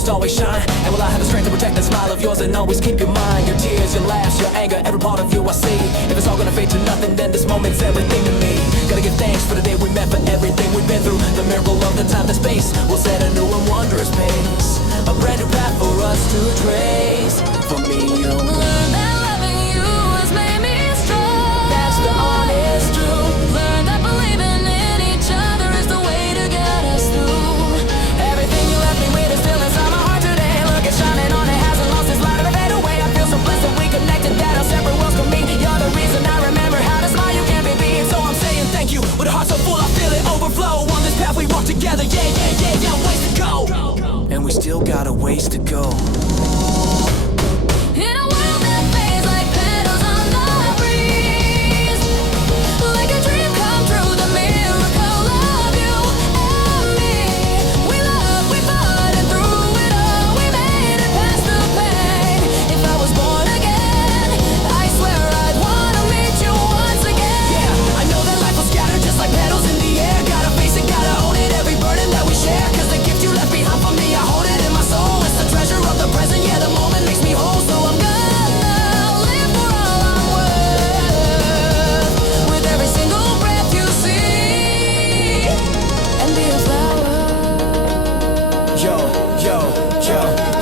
just always shine. And will I have the strength to protect that smile of yours and always keep your mind, your tears, your laughs, your anger, every part of you I see. If it's all gonna fade to nothing, then this moment's everything to me. Gotta give thanks for the day we met, for everything we've been through. The miracle of the time and space will set a new and wondrous pace. A brand new path for us to trace. For me, you Learn that loving you has made me strong. that's the honest truth. Learn that believing in each other is the way to get us through. Everything you left me with is still inside my heart today. Look, it's shining on, it hasn't lost its light or fade away. I feel so blessed that we connected, that our separate worlds can meet. You're the reason I remember how to smile, you can't be beat. So I'm saying thank you with a heart so full I feel it overflow. On this path we walk together, yeah, yeah, yeah, yeah, ways to go. And we still got a ways to go. In a world that fades like petals on the breeze, like a dream come true, the miracle of you and me. We loved, we fought, and through it all, we made it past the pain. If I was born again, I swear I'd wanna meet you once again. Yeah, I know that life will scatter just like petals in the air. Gotta face it, gotta own it, every burden that we share. Cause the gift you left behind for me, I hold it in my soul. It's the treasure of the present, yeah, the moment makes me whole. So I'm Gonna live for all I'm worth, with every single breath you see, and be a flower. yo, yo, yo,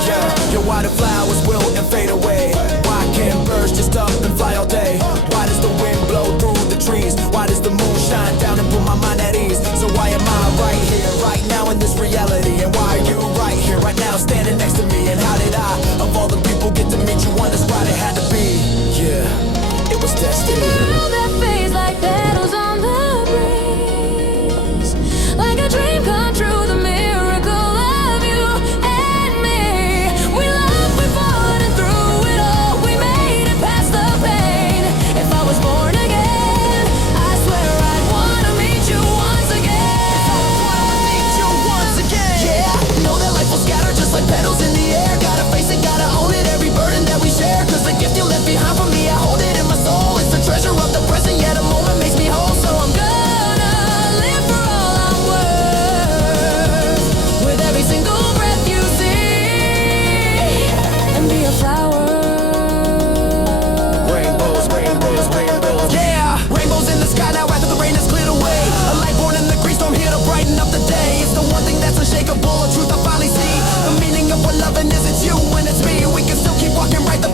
yo. Yo, why the flowers wilt and fade away? Why can't birds just up and fly all day? Why does the wind blow through the trees? Why does the moon shine down and put my mind at ease? So why am I right here, right now in this reality? And why are you right here, right now, standing next to me? And how did I, of all the people, get to meet you? One that's right, it had to be. Yeah, it was destiny. World that fades like petals on the breeze, like a dream come true, the miracle of you and me. We loved, we fought, and through it all, we made it past the pain. If I was born again, I swear I'd wanna meet you once again. Meet you once again. Yeah, Know that life will scatter just like petals in the air. Gotta face it, gotta own it, every burden that we share. Cause the gift you left behind for me, I hold it in my soul. It's the treasure of the present, yeah, the moment makes me whole. So I'm gonna live for all I'm worth, with every single breath you see, and be a flower. rainbows, rainbows, rainbows. Yeah, rainbows in the sky now after the rain has cleared away. A light born in the green storm here to brighten up the day. It's the one thing that's unshakable, a truth I finally see. The meaning of what loving is, it's you and it's me. We can still keep walking right the